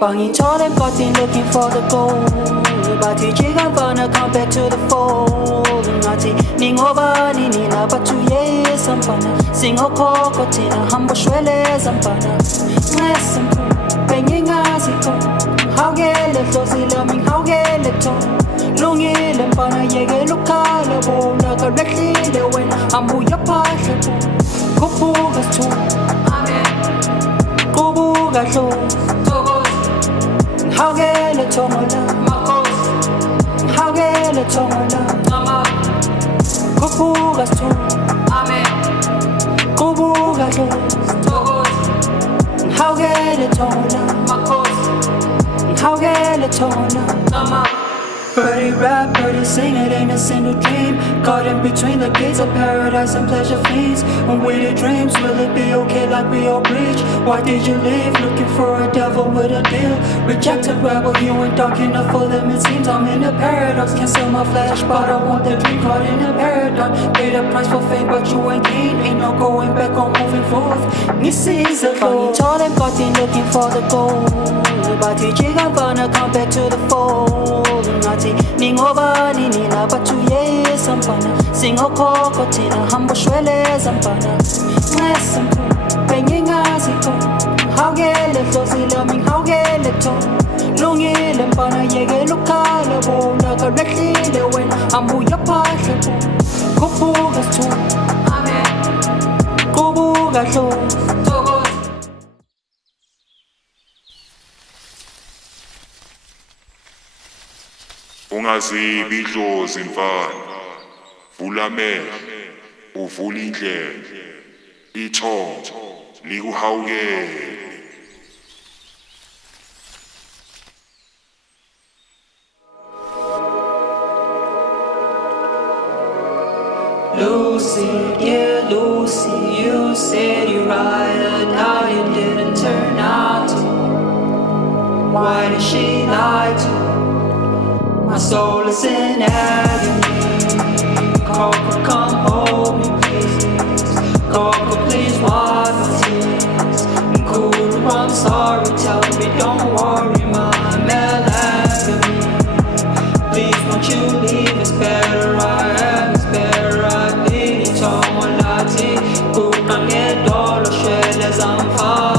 Bangi told them got in looking for the gold. But he jiga gonna come back to the fold. Ngati ningoba nina batu ye sampana. Singo koko tina hambo shwele sampana. Nesampu bengi ngazi ko. Haugele flosi laming haugele to. Lungi lempana yege lukala bo. Naga rekli le wen ambu yapashe bo. Kupuga tu. Amen. Kubuga tu. Haugele tomola Makhosi Haugele tomola Nama Kubuga tu Amen Kubuga tu Haugele tomola Makhosi Haugele tomola Nama Birdie rap, birdie sing, it ain't a single dream. Caught in between the gates of paradise and pleasure fiends. And with your dreams, will it be okay like we all preach? Why did you leave? Looking for a devil with a deal. Rejected rebel, you ain't dark enough for them. It seems I'm in a paradox. Can't sell my flesh, but I want the dream. Caught in a paradox. Paid a price for fame, but you ain't keen. Ain't no going back or moving forth. This is a goal. Told them got in looking for the gold. But he jiga gonna come back to the fold. Ngati ningoba nina batu ye sampana. Singo koko tina hambo shwele sampana. Nesampu bengi ngazi ko. Haugele flosi laming haugele to. Lungi lempana yege lukala bo. Naga rekli le wen ambu yapashe bo. Kubuga tu Amen Kubuga tu Ungazibi idlozi mfana, vula amehlo, uvula indlela, ithonga likuhawukele. Lucy, dear Lucy, you said you right, now you didn't turn out to. Why did she lie to? My soul is in agony. Coco, come hold me, please. Coco, please wipe my tears. Mkhulu, I'm sorry, tell me don't worry, my melancholy. Please, won't you leave? It's better I am, it's better I need. Someone like me, who can get all the shell as I'm far.